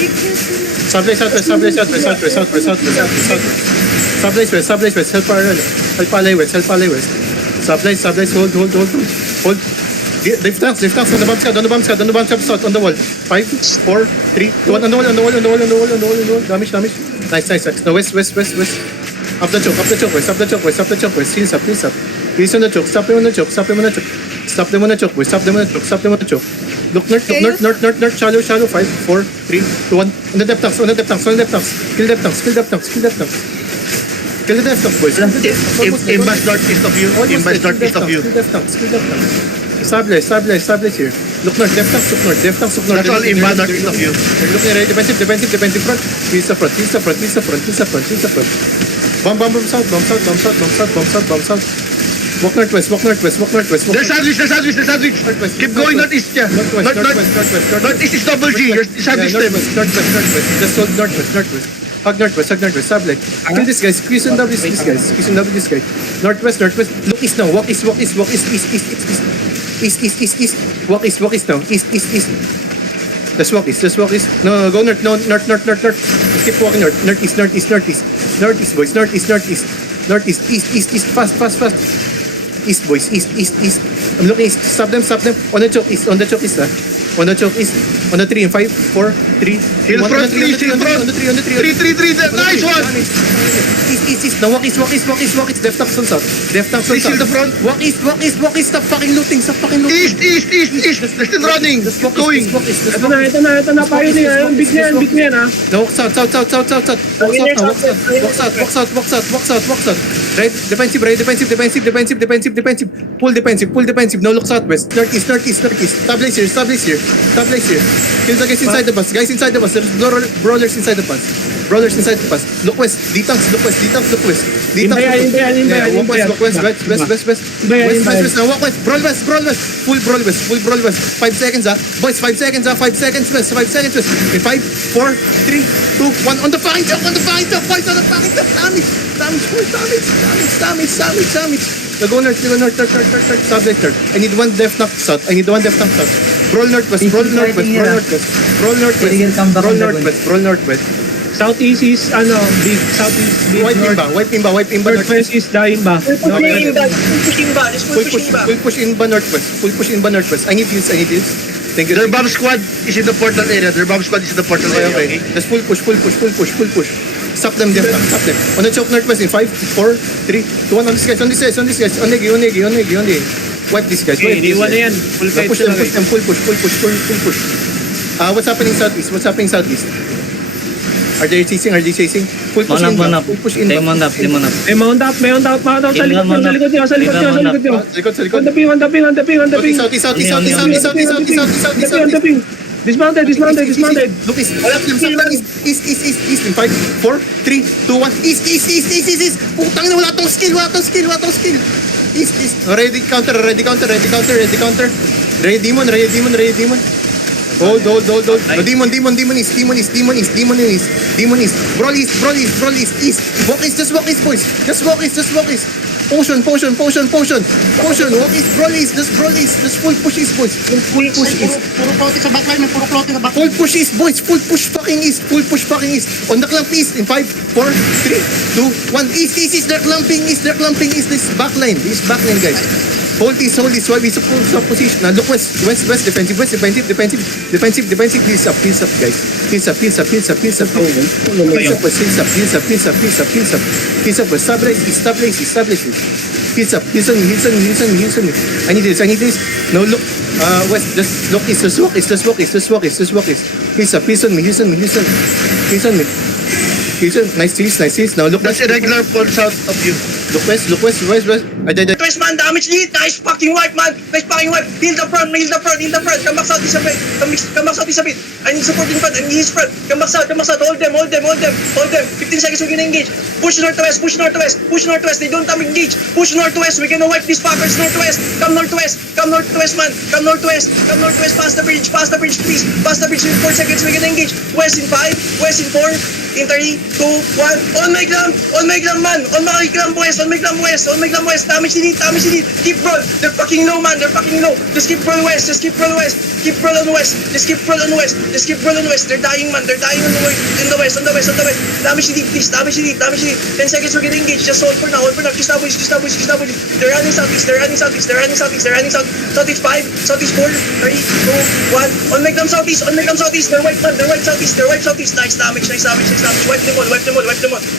Sublight southwest, sublight southwest, southwest, southwest, southwest, southwest. Sublight west, sublight west, help ally west, help ally west. Sublight, hold. Lift tanks, on the bomb squad, south, on the wall. 5, 4, 3, 2, 1, on the wall. Damage. Nice. Now west. Up the choke, west. Heals up. Heals on the choke, stop them on the choke. Stop them on the choke. Look north, shallow, 5, 4, 3, 2, 1. On the depth tanks. Kill depth tanks. Kill the depth tanks, boys. Inbound northeast of you. Kill depth tanks. Establish here. Look north, depth tanks, look north. That's all inbound northeast of you. They're looking right, defensive front. He's the front. Bomb south. Walk northwest. They're sandwich. Keep going northeast, yeah. Northeast is double G. You're sandwich them. Just hold northwest. Hug northwest. Sublight. Kill this guy. Squeeze and double this guy. Northwest. Look east now. Walk east. East. Walk east now. East. Let's walk east. No, go north. Let's keep walking north. Northeast, boys. Northeast. East. Fast. East, boys. East. I'm looking east. Stop them. On the choke east. On the 3 and 5, 4, 3. Hill front, please. Hill front. 3. Nice one. East. Now walk east. Def tanks on south. Please shield the front. Walk east. Stop fucking looting. East. They're still running. Going. Ito na. Pioneer. Big man, ha? No, walk south. Walk south. Right, defensive. Pull defensive. Now look southwest. Northeast. Establish here. Kill the guys inside the bus. There's brawlers inside the bus. Look west. D-tanks, look west. Look west. West. Now walk west. Brawl west. Full brawl west. 5 seconds, boys. 5 seconds west. 5, 4, 3, 2, 1. On the fucking top. Boys, on the fucking top. Damage. Go north. Sublight north. I need one def tank south. Brawl northwest. Southeast is, big. Southeast, big. Wipe imba. Northwest is the imba. Full push imba northwest. I need heals. Thank you. Their bomb squad is in the portal area. Okay. Just full push. Stop them. On the choke northwest in 5, 4, 3, 2, 1. On these guys. On Negi. Wipe these guys. Iwan na yan. Push them. Full push. What's happening southeast? Are they chasing? Full push in. Full push in. Mount up. Sa likod nyo. Likod. On the ping. Southeast. Dismounted. Look east. East. In 5, 4, 3, 2, 1. East. Putang na, wala tong skill. East. Ready counter. Ready demon. Hold. Demon East. Brawl East. East. Walk east, boys. Just walk east. Potion. Walk east, brawl east. Just full push east, boys. Full push east. Puro clote sa backline. Full push east, boys. Full push fucking east. On the clamp east. In 5, 4, 3, 2, 1. East. They're clumping east. This backline, guys. Hold this. Why we suppose up position. Now look west. Defensive. Heals up, guys. Heals up. Heals up. Establish. Heals up. Heals on me. I need this. Now look. West. Just look east. Just walk east. Heals up. Heals on me. Nice heals. Now look. That's irregular pull south of you. Look west. I died. Twice man, damage lead. Nice fucking wipe, man. Heal the front. Come back south a bit. I need support in front. I need his front. Come back south. Hold them. 15 seconds, we're gonna engage. Push northwest. They don't come engage. Push northwest. We're gonna wipe these fuckers northwest. Come northwest, man. Come northwest. Past the bridge, please. Past the bridge in 4 seconds, we're gonna engage. West in 5, west in 4, In 3, 2, 1. On my ground, man. On my ground west, Damage the lead. Keep roll. They're fucking low, man. Just keep roll west. Keep roll on west. They're dying, man. They're dying on the west. Damage the lead, please. 10 seconds, we're getting engaged. Just hold for now. Just establish. They're running southeast. Southeast 5, southeast 4, 3, 2, 1. On my ground southeast. They're white, man. They're white southeast. Nice damage. Wipe them all.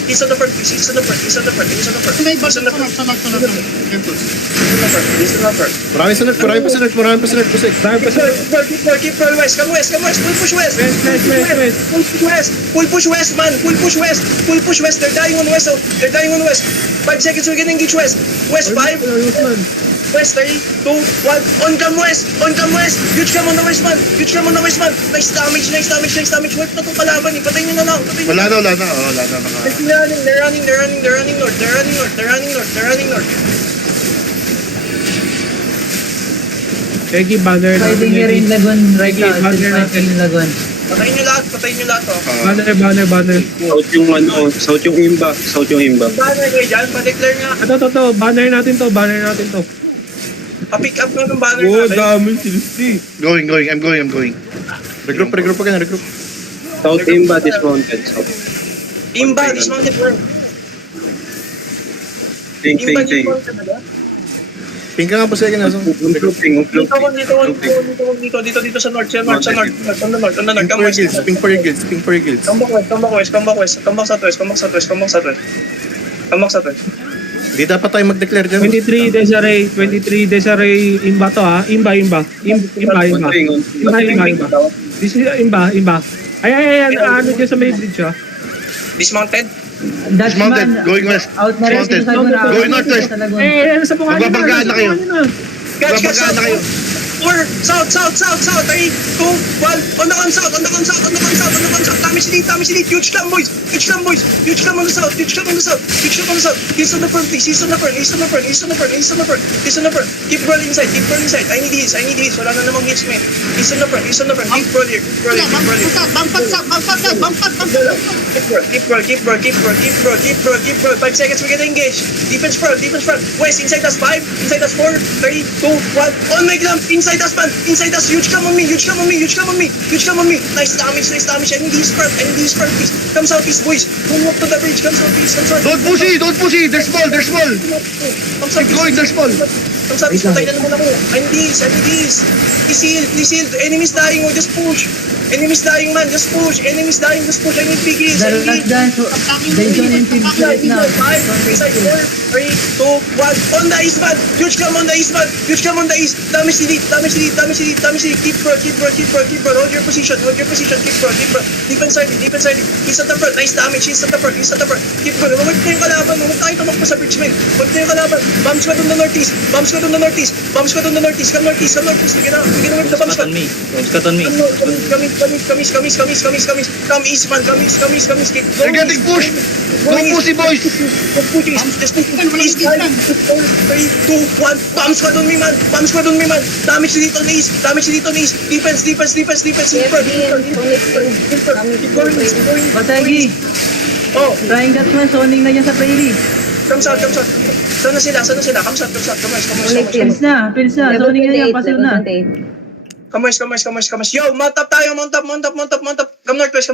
He's on the front. He's on the front. He's on the front. Maraming sunod, Pusik. Keep roll west. Come west. Full push west. Full push west, man. Full push west. They're dying on west. 5 seconds, we're getting engaged west. West 5. West 3, 2, 1. On cam west. Huge cam on the west, man. Nice damage. Wipe na itong kalaban, eh. Patayin nyo na lang. Wala na. They're running north. Peggy, banner Fighting here in Lagun right now. Banner Still natin. fighting in Lagun. Patayin nyo lahat, oh. Banner. South yung imba. Banner kayo dyan, pa-declare nga. Ito. Banner natin to. Pa-pick up nga ng banner Oh, natin. dami silisi. Going. I'm going. Regroup ka na. South imba dismounted. South. Imba, dismounted bro. Ting. Ping ka nga, Pusik. Umplooping. Dito sa north. On the north. Ping for your guilds. Come back west. Come back southwest. Di dapat tayo mag-declare dyan. 23 Desiree, imba to ha. Imba. This is imba. Ay, ano dyan sa may bridge ha. Dismounted. Dismounted. Going west. Out na rin Dismounted. sa Lagun. Going northwest. Sa Lagun. Nasa bunga Magbabanggaan na kayo. Catch, Babanggaan na kayo. 4, south, 3, 2, 1. On the south. Damage lead. Huge clam, boys. Huge clam on the south. He's on the front, please. He's on the front. Keep rolling inside. I need heals. Wala na namang heals, man. He's on the front. Keep rolling. Keep roll. 5 seconds, we're getting engaged. Defense front. West, inside us 5, inside us 4, 3, 2, 1. On my ground, inside us, man. Inside us, huge cam on me. Nice damage. I need his front, please. Come southeast, boys. Don't walk to the bridge. Come southeast. Don't push it. They're small. Come Keep southeast. going, they're small. Come southeast, patay na naman ako. I need this. Please heal. Enemies dying, just push. Enemies dying, man. Just push. I need big heals. They're not done, so they don't impede right now. 5, inside 4, 3, 2, 1. On the east, man. Huge cam on the east. Damage the lead. Keep roll. Hold your position. Keep roll. Defense side. He's at the front. Nice damage. He's at the front. Keep rolling. Huwag na yung kalaban. Huwag tayo tumakbo sa bridge, man. Huwag na yung kalaban. Bomb squad on the northeast. Come northeast. Come with the bomb squad. Come east, man. Keep going. They're getting pushed. Don't pussy, boys. Just east. 4, 3, 2, 1. Bomb squad on me, man. Damage dito on the east. Defense. Keep going. Batagi, Oh, trying that one, zoning na yan sa prairie. come south. Saan na sila? Come south. Pils na, zoning na yan, pasiw na. Come west. Yo, mount up tayo. Come northwest.